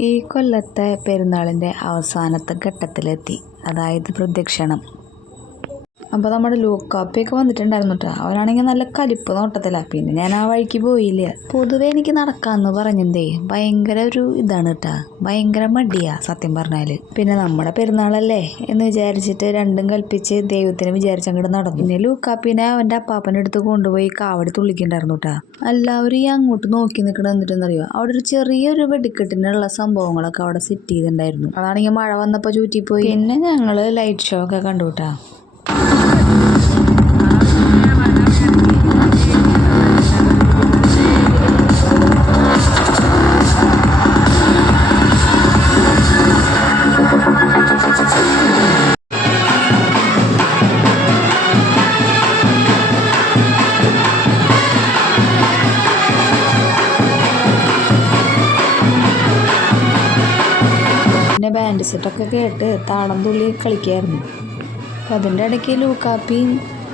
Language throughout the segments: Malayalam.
ഈ കൊല്ലത്തെ പെരുന്നാളിന്റെ അവസാനത്തെ ഘട്ടത്തിലെത്തി. അതായത് പ്രദക്ഷിണം അപ്പോൾ നമ്മുടെ ലൂക്കാപ്പിയൊക്കെ വന്നിട്ടുണ്ടായിരുന്നു കേട്ടോ അവനാണെങ്കിൽ നല്ല കലിപ്പ് നോട്ടത്തില്ല പിന്നെ ഞാൻ ആ വഴിക്ക് പോയില്ല. പൊതുവേ എനിക്ക് നടക്കാമെന്ന് പറഞ്ഞതേ ഭയങ്കര ഒരു ഇതാണ് കേട്ടോ ഭയങ്കര മടിയാ സത്യം പറഞ്ഞാൽ പിന്നെ നമ്മുടെ പെരുന്നാളല്ലേ എന്ന് വിചാരിച്ചിട്ട് രണ്ടും കൽപ്പിച്ച് ദൈവത്തിന് വിചാരിച്ച് അങ്ങോട്ട് നടന്നു. പിന്നെ ലൂക്കാപ്പിനെ അവന്റെ അപ്പാപ്പന്റെ അടുത്ത് കൊണ്ടുപോയി കാവടി തുള്ളിക്കുണ്ടായിരുന്നു കേട്ടോ എല്ലാവരും ഈ അങ്ങോട്ട് നോക്കി നിൽക്കണ എന്നിട്ടെന്നറിയോ അവിടെ ഒരു ചെറിയൊരു വെടിക്കെട്ടിനുള്ള സംഭവങ്ങളൊക്കെ അവിടെ സെറ്റ് ചെയ്തിട്ടുണ്ടായിരുന്നു. അതാണെങ്കിൽ മഴ വന്നപ്പോൾ ചൂറ്റിപ്പോയി. പിന്നെ ഞങ്ങൾ ലൈറ്റ് ഷോ ഒക്കെ കണ്ടു കേട്ടോ പിന്നെ ബാൻഡ് സെറ്റൊക്കെ കേട്ട് താളം തുള്ളി കളിക്കായിരുന്നു. അപ്പം അതിന്റെ ഇടയ്ക്ക് ലൂക്കാപ്പിയും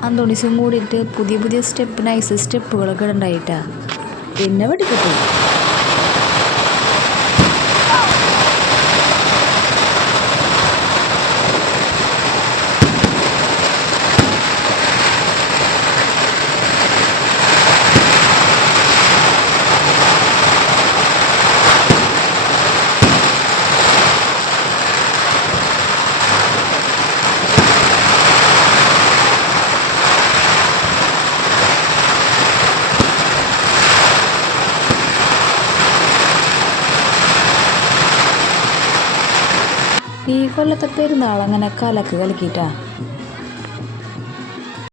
അന്തോണിസും കൂടിയിട്ട് പുതിയ പുതിയ സ്റ്റെപ്പ് നൈസ് സ്റ്റെപ്പുകളൊക്കെ ഉണ്ടായിട്ടാണ് പിന്നെ വെടിക്കിട്ടു ഈ കൊല്ലത്തെ പെരുന്നാൾ അങ്ങനെ കലക്ക് കലക്കിയിട്ടാ?